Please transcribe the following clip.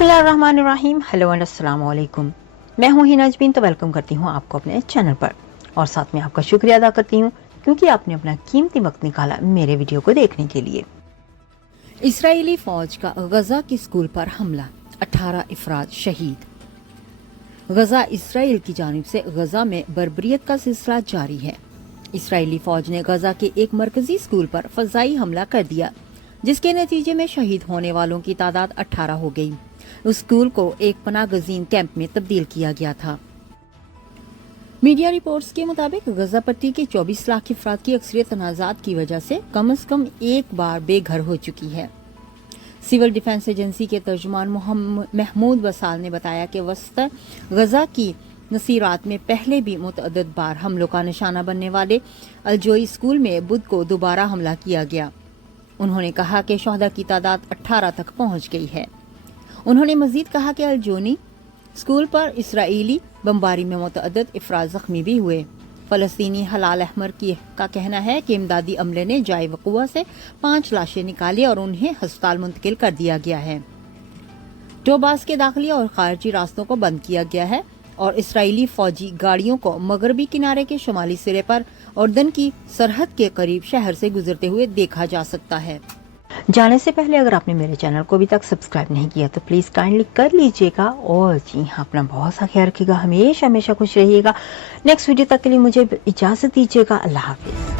बिस्मिल्लाहिर्रहमानिर्रहीम। Hello and अस्सलाम वालेकुम। मैं हूँ हिना अजमीन, तो वेलकम करती हूँ आपको अपने चैनल पर और साथ में आपका शुक्रिया अदा करती हूँ क्योंकि आपने अपना कीमती वक्त निकाला मेरे वीडियो को देखने के लिए। इसराइली फौज का गजा की स्कूल पर हमला, 18 अफराद शहीद। गजा इसराइल की जानिब से गजा में बर्बरियत का सिलसिला जारी है। इसराइली फौज ने गजा के एक मरकजी स्कूल पर फजाई हमला कर दिया, जिसके नतीजे में शहीद होने वालों की तादाद 18 हो गई। उस स्कूल को एक पनागजीन कैंप में तब्दील किया गया था। मीडिया रिपोर्ट्स के मुताबिक गजा पट्टी के 24 लाख अफराद की अक्सरियत तनाज़ात की वजह से कम एक बार बेघर हो चुकी है। सिविल डिफेंस एजेंसी के तर्जुमान महमूद वसाल ने बताया कि वसत गजा की नसीरात में पहले भी मुतअद्दिद बार हमलों का निशाना बनने वाले अलजोई स्कूल में बुध को दोबारा हमला किया गया। उन्होंने कहा कि शोहदा की तादाद 18 तक पहुंच गई है। उन्होंने मजीद कहा कि अलजोनी स्कूल पर इसराइली बमबारी में मुतअद्दिद अफराद जख्मी भी हुए। फलस्तीनी हलाल अहमर का कहना है कि इमदादी अमले ने जाए वक़ुआ से 5 लाशें निकाली और उन्हें अस्पताल मुंतकिल कर दिया गया है। टोबास के दाखिली और खारजी रास्तों को बंद किया गया है और इसराइली फौजी गाड़ियों को मगरबी किनारे के शुमाली सिरे पर उर्दन की सरहद के करीब शहर से गुजरते हुए देखा जा सकता है। जाने से पहले अगर आपने मेरे चैनल को अभी तक सब्सक्राइब नहीं किया तो प्लीज काइंडली कर लीजिएगा और जी हाँ, अपना बहुत सा ख्याल रखिएगा। हमेशा खुश रहिएगा। नेक्स्ट वीडियो तक के लिए मुझे इजाजत दीजिएगा। अल्लाह हाफिज।